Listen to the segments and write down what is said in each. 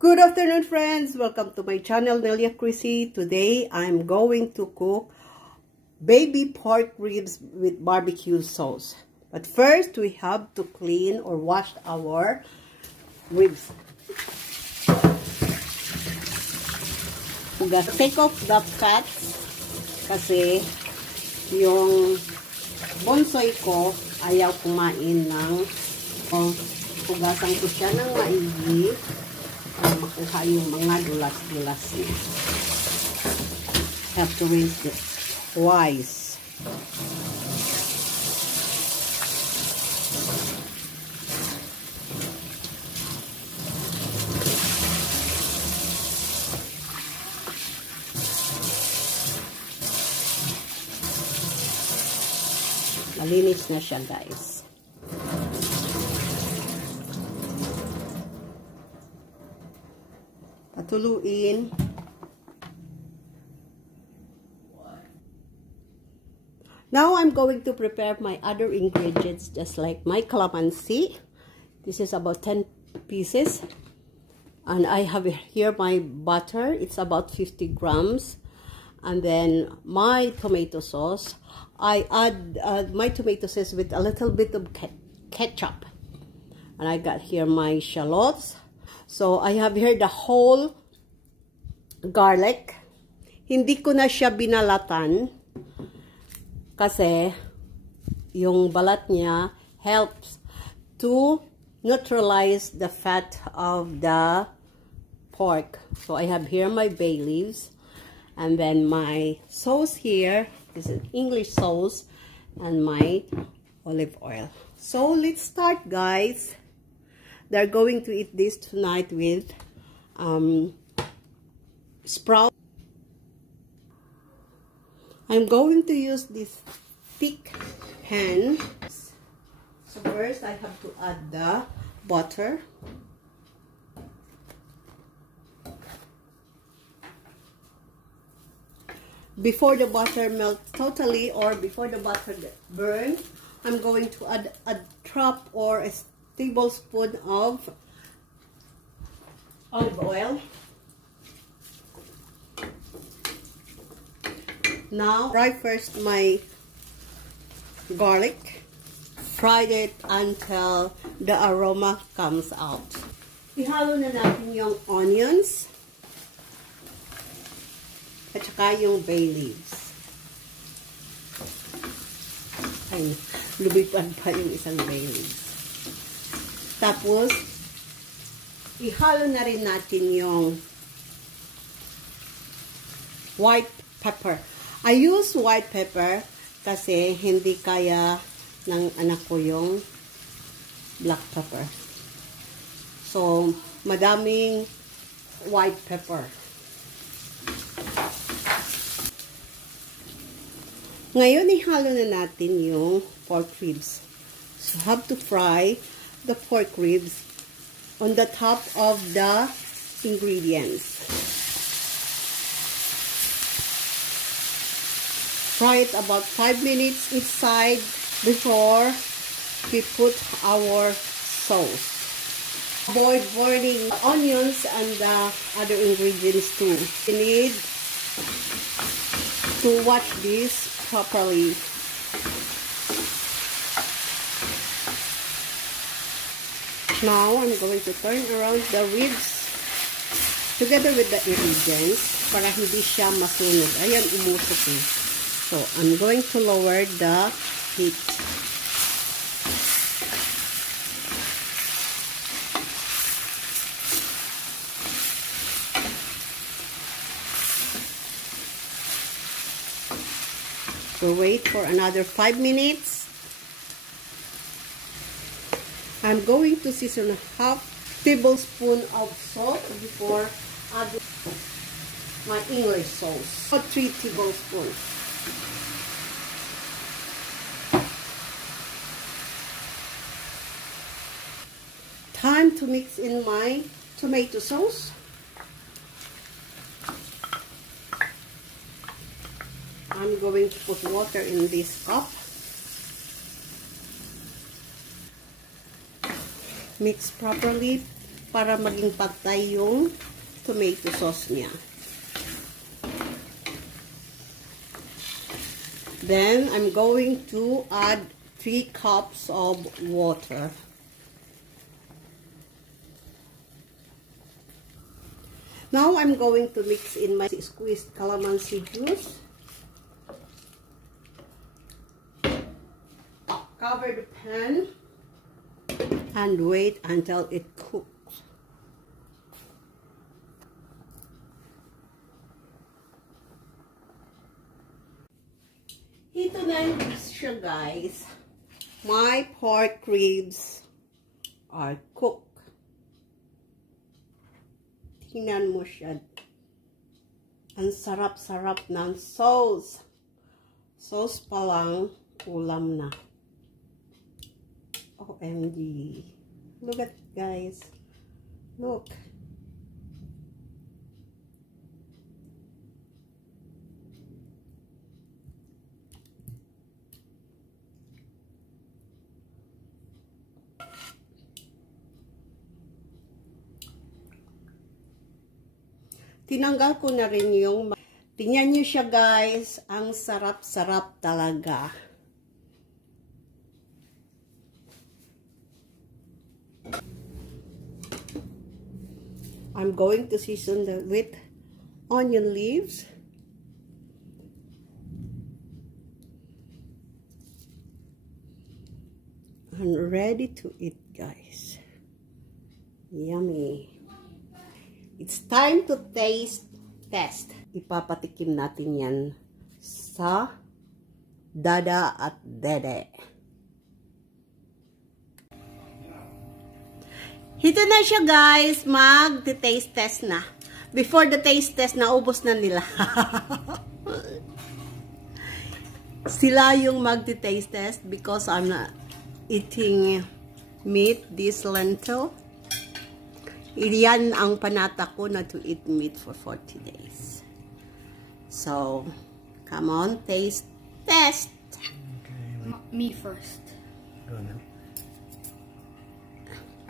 Good afternoon, friends. Welcome to my channel, Nelia Chrissy. Today, I'm going to cook baby pork ribs with barbecue sauce. But first, we have to clean or wash our ribs. Take off the fats kasi yung bonsoy ko ayaw kumain ng hugasan ko siya ng maigi para makuha yung mga dulas-dulas niya. Have to rinse it twice. Malinis na siya, guys. Patuluin. Now, I'm going to prepare my other ingredients, just like my kalamansi. This is about 10 pieces. And I have here my butter. It's about 50 grams. And then my tomato sauce. I add my tomato sauce with a little bit of ketchup. And I got here my shallots. So, I have here the whole garlic. Hindi ko na siya binalatan kasi yung balat niya helps to neutralize the fat of the pork. So, I have here my bay leaves. And then my sauce here. This is English sauce and my olive oil. So let's start, guys. They're going to eat this tonight with sprout. I'm going to use this thick pan. So first I have to add the butter. Before the butter melts totally or before the butter burns, I'm going to add a drop or a tablespoon of olive oil. Now, fry first my garlic. Fry it until the aroma comes out. Ihalo na natin yung onions. At saka yung bay leaves. Ay, lumipad pa yung isang bay leaves. Tapos, ihalo na rin natin yung white pepper. I use white pepper kasi hindi kaya ng anak ko yung black pepper. So, madaming white pepper. Ngayon, ihalo na natin yung pork ribs. So, have to fry the pork ribs on the top of the ingredients. Fry it about 5 minutes each side before we put our sauce. Avoid burning onions and the other ingredients too. We need to watch this properly. Now, I'm going to turn around the ribs together with the ingredients para hindi siya masunog. Ayan, umusok eh. So, I'm going to lower the heat. So wait for another 5 minutes. I'm going to season half tablespoon of salt before adding my English sauce. 3 tablespoons. Time to mix in my tomato sauce. I'm going to put water in this cup. Mix properly para maging pantay yung tomato sauce niya. Then, I'm going to add 3 cups of water. Now, I'm going to mix in my squeezed calamansi juice. Cover the pan and wait until it cooks. Ito na siya, guys. My pork ribs are cooked. Tingnan mo siya. Ang sarap-sarap ng sauce. Sauce pa lang, ulam na. OMG. Look at it, guys. Look. Tinanggal ko na rin yung... Tingnan nyo siya, guys. Ang sarap-sarap talaga. I'm going to season with onion leaves. And ready to eat, guys. Yummy. It's time to test. Ipapatikim natin yan sa dada at dede. Ito na siya, guys. Mag-taste test na. Before the taste test, naubos na nila. Sila yung mag-taste test because I'm not eating meat, this lentil. Iyan ang panata ko na to eat meat for 40 days. So, come on, taste test. Okay. Me first. Go on then.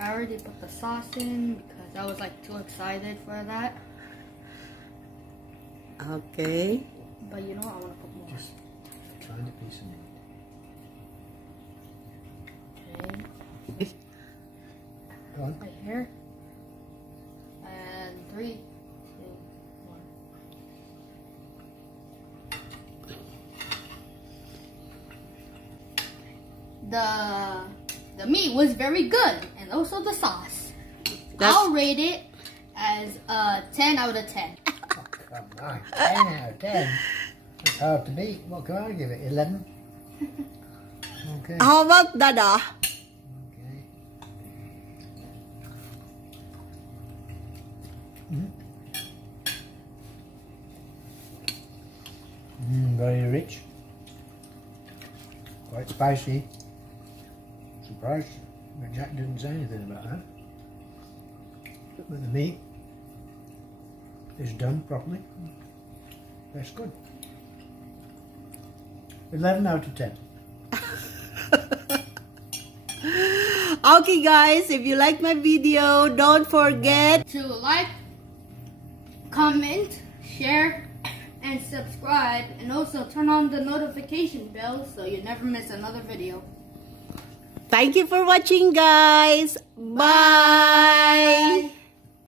I already put the sauce in because I was like too excited for that. Okay. But you know what? I want to put more. Just try the piece of meat. Okay. Go on. Right here. And 3, 2, 1. The meat was very good, and also the sauce. I'll rate it as a 10 out of 10. Oh, come on. 10 out of 10. That's hard to beat. What can I give it? 11? Okay. How about dada? Okay. Very rich. Quite spicy. Surprised but Jack didn't say anything about that. But the meat is done properly. That's good. 11 out of 10. Okay, guys, if you like my video, don't forget To like, comment, share, and subscribe, and also turn on the notification bell so you never miss another video. Thank you for watching, guys. Bye.